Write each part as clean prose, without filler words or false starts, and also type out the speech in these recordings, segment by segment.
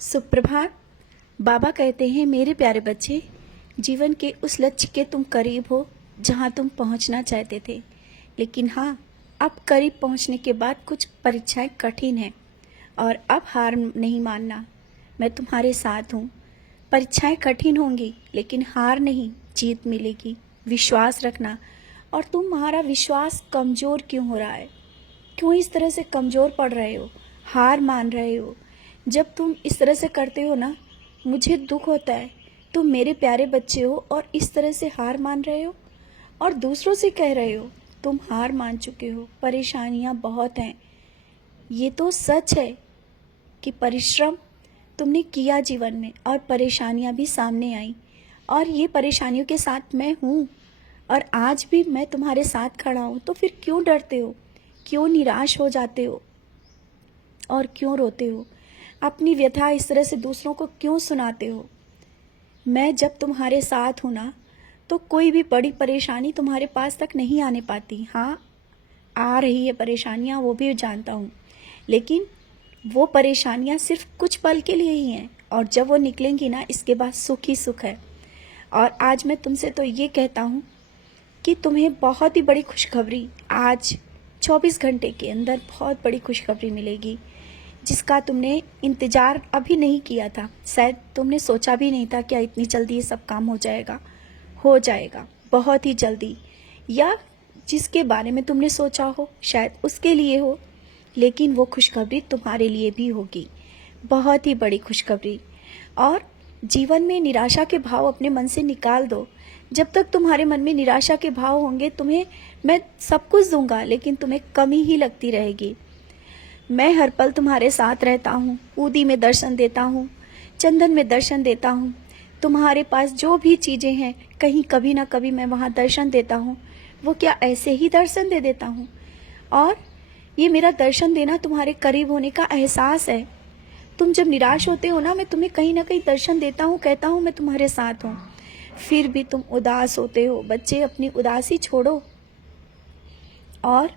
सुप्रभात। बाबा कहते हैं, मेरे प्यारे बच्चे, जीवन के उस लक्ष्य के तुम करीब हो जहां तुम पहुंचना चाहते थे। लेकिन हाँ, अब करीब पहुंचने के बाद कुछ परीक्षाएं कठिन हैं और अब हार नहीं मानना। मैं तुम्हारे साथ हूँ। परीक्षाएं कठिन होंगी लेकिन हार नहीं, जीत मिलेगी। विश्वास रखना। और तुम्हारा विश्वास कमज़ोर क्यों हो रहा है? क्यों इस तरह से कमज़ोर पड़ रहे हो, हार मान रहे हो? जब तुम इस तरह से करते हो ना, मुझे दुख होता है। तुम मेरे प्यारे बच्चे हो और इस तरह से हार मान रहे हो और दूसरों से कह रहे हो तुम हार मान चुके हो। परेशानियां बहुत हैं, ये तो सच है कि परिश्रम तुमने किया जीवन में और परेशानियां भी सामने आई, और ये परेशानियों के साथ मैं हूँ और आज भी मैं तुम्हारे साथ खड़ा हूँ। तो फिर क्यों डरते हो, क्यों निराश हो जाते हो और क्यों रोते हो? अपनी व्यथा इस तरह से दूसरों को क्यों सुनाते हो? मैं जब तुम्हारे साथ हूँ ना, तो कोई भी बड़ी परेशानी तुम्हारे पास तक नहीं आने पाती। हाँ, आ रही है परेशानियाँ, वो भी जानता हूँ, लेकिन वो परेशानियाँ सिर्फ कुछ पल के लिए ही हैं और जब वो निकलेंगी ना, इसके बाद सुख ही सुख है। और आज मैं तुमसे तो ये कहता हूँ कि तुम्हें बहुत ही बड़ी खुशखबरी आज 24 घंटे के अंदर बहुत बड़ी खुशखबरी मिलेगी, जिसका तुमने इंतज़ार अभी नहीं किया था। शायद तुमने सोचा भी नहीं था क्या इतनी जल्दी ये सब काम हो जाएगा। हो जाएगा बहुत ही जल्दी, या जिसके बारे में तुमने सोचा हो शायद उसके लिए हो, लेकिन वो खुशखबरी तुम्हारे लिए भी होगी, बहुत ही बड़ी खुशखबरी। और जीवन में निराशा के भाव अपने मन से निकाल दो। जब तक तुम्हारे मन में निराशा के भाव होंगे, तुम्हें मैं सब कुछ दूंगा लेकिन तुम्हें कमी ही लगती रहेगी। मैं हर पल तुम्हारे साथ रहता हूँ, ऊदी में दर्शन देता हूँ, चंदन में दर्शन देता हूँ। तुम्हारे पास जो भी चीज़ें हैं, कहीं कभी ना कभी मैं वहाँ दर्शन देता हूँ। वो क्या ऐसे ही दर्शन दे देता हूँ? और ये मेरा दर्शन देना तुम्हारे करीब होने का एहसास है। तुम जब निराश होते हो ना, मैं तुम्हें कहीं ना कहीं दर्शन देता हूँ, कहता हूँ मैं तुम्हारे साथ हूँ। फिर भी तुम उदास होते हो। बच्चे, अपनी उदासी छोड़ो और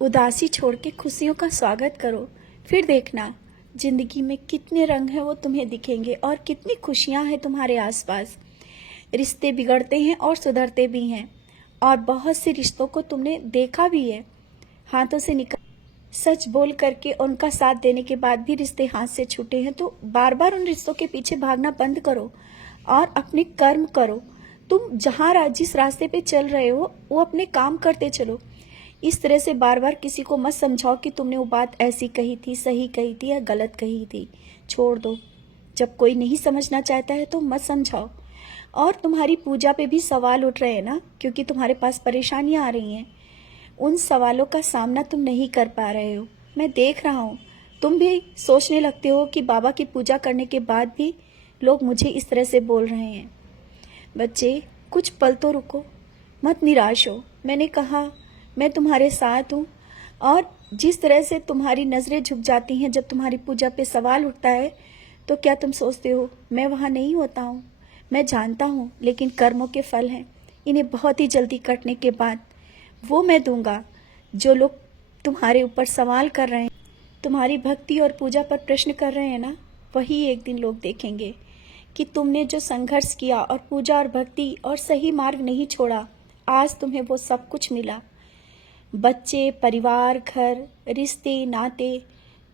उदासी छोड़ के खुशियों का स्वागत करो। फिर देखना जिंदगी में कितने रंग हैं वो तुम्हें दिखेंगे और कितनी खुशियां हैं तुम्हारे आसपास। रिश्ते बिगड़ते हैं और सुधरते भी हैं, और बहुत से रिश्तों को तुमने देखा भी है, हाथों से निकल सच बोल करके उनका साथ देने के बाद भी रिश्ते हाथ से छूटे हैं। तो बार बार उन रिश्तों के पीछे भागना बंद करो और अपने कर्म करो। तुम जहाँ जिस रास्ते पे चल रहे हो वो अपने काम करते चलो। इस तरह से बार बार किसी को मत समझाओ कि तुमने वो बात ऐसी कही थी, सही कही थी या गलत कही थी। छोड़ दो। जब कोई नहीं समझना चाहता है तो मत समझाओ। और तुम्हारी पूजा पे भी सवाल उठ रहे हैं ना, क्योंकि तुम्हारे पास परेशानियां आ रही हैं। उन सवालों का सामना तुम नहीं कर पा रहे हो, मैं देख रहा हूँ। तुम भी सोचने लगते हो कि बाबा की पूजा करने के बाद भी लोग मुझे इस तरह से बोल रहे हैं। बच्चे, कुछ पल तो रुको, मत निराश हो। मैंने कहा मैं तुम्हारे साथ हूँ। और जिस तरह से तुम्हारी नज़रें झुक जाती हैं जब तुम्हारी पूजा पे सवाल उठता है, तो क्या तुम सोचते हो मैं वहाँ नहीं होता हूँ? मैं जानता हूँ, लेकिन कर्मों के फल हैं, इन्हें बहुत ही जल्दी कटने के बाद वो मैं दूंगा। जो लोग तुम्हारे ऊपर सवाल कर रहे हैं, तुम्हारी भक्ति और पूजा पर प्रश्न कर रहे हैं ना, वही एक दिन लोग देखेंगे कि तुमने जो संघर्ष किया और पूजा और भक्ति और सही मार्ग नहीं छोड़ा, आज तुम्हें वो सब कुछ मिला। बच्चे, परिवार, घर, रिश्ते, नाते,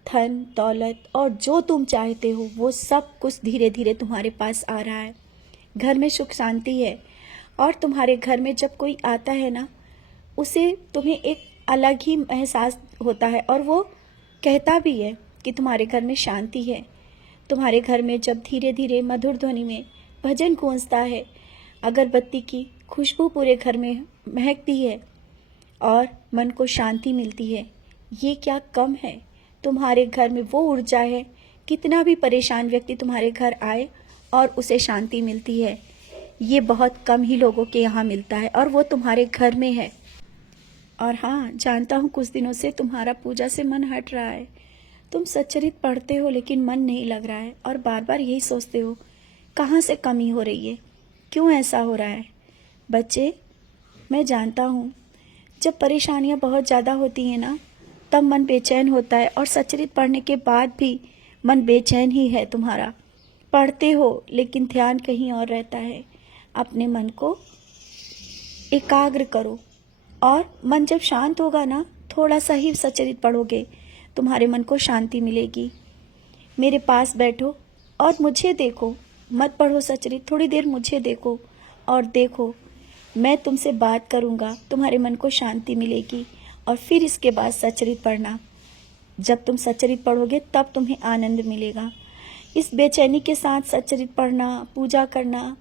धन, दौलत और जो तुम चाहते हो वो सब कुछ धीरे धीरे तुम्हारे पास आ रहा है। घर में सुख शांति है, और तुम्हारे घर में जब कोई आता है ना, उसे तुम्हें एक अलग ही एहसास होता है और वो कहता भी है कि तुम्हारे घर में शांति है। तुम्हारे घर में जब धीरे धीरे मधुर ध्वनि में भजन गूंजता है, अगरबत्ती की खुशबू पूरे घर में महकती है और मन को शांति मिलती है, ये क्या कम है? तुम्हारे घर में वो ऊर्जा है, कितना भी परेशान व्यक्ति तुम्हारे घर आए और उसे शांति मिलती है, ये बहुत कम ही लोगों के यहाँ मिलता है, और वो तुम्हारे घर में है। और हाँ, जानता हूँ कुछ दिनों से तुम्हारा पूजा से मन हट रहा है। तुम सच्चरित पढ़ते हो लेकिन मन नहीं लग रहा है, और बार बार यही सोचते हो कहाँ से कमी हो रही है, क्यों ऐसा हो रहा है? बच्चे, मैं जानता हूँ जब परेशानियाँ बहुत ज़्यादा होती हैं ना, तब मन बेचैन होता है और सच्चरित पढ़ने के बाद भी मन बेचैन ही है तुम्हारा। पढ़ते हो लेकिन ध्यान कहीं और रहता है। अपने मन को एकाग्र करो और मन जब शांत होगा ना, थोड़ा सा ही सचरित पढ़ोगे, तुम्हारे मन को शांति मिलेगी। मेरे पास बैठो और मुझे देखो, मत पढ़ो सचरित, थोड़ी देर मुझे देखो और देखो मैं तुमसे बात करूँगा, तुम्हारे मन को शांति मिलेगी। और फिर इसके बाद सचरित पढ़ना। जब तुम सचरित पढ़ोगे तब तुम्हें आनंद मिलेगा। इस बेचैनी के साथ सचरित पढ़ना, पूजा करना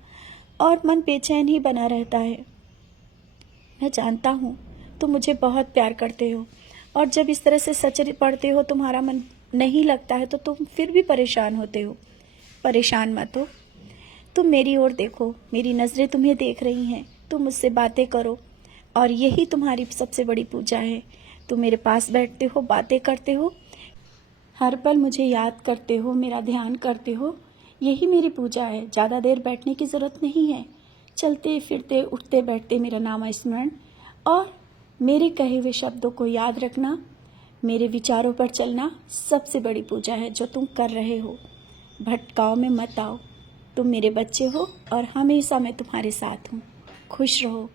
और मन बेचैन ही बना रहता है। मैं जानता हूँ तुम मुझे बहुत प्यार करते हो और जब इस तरह से सचरित पढ़ते हो तुम्हारा मन नहीं लगता है तो तुम फिर भी परेशान होते हो। परेशान मत हो, तुम मेरी ओर देखो, मेरी नज़रें तुम्हें देख रही हैं, तुम मुझसे बातें करो और यही तुम्हारी सबसे बड़ी पूजा है। तुम मेरे पास बैठते हो, बातें करते हो, हर पल मुझे याद करते हो, मेरा ध्यान करते हो, यही मेरी पूजा है। ज़्यादा देर बैठने की ज़रूरत नहीं है। चलते फिरते उठते बैठते मेरा नाम स्मरण और मेरे कहे हुए शब्दों को याद रखना, मेरे विचारों पर चलना सबसे बड़ी पूजा है जो तुम कर रहे हो। भटकाव में मत आओ, तुम मेरे बच्चे हो और हमेशा मैं तुम्हारे साथ हूँ। खुश रहो।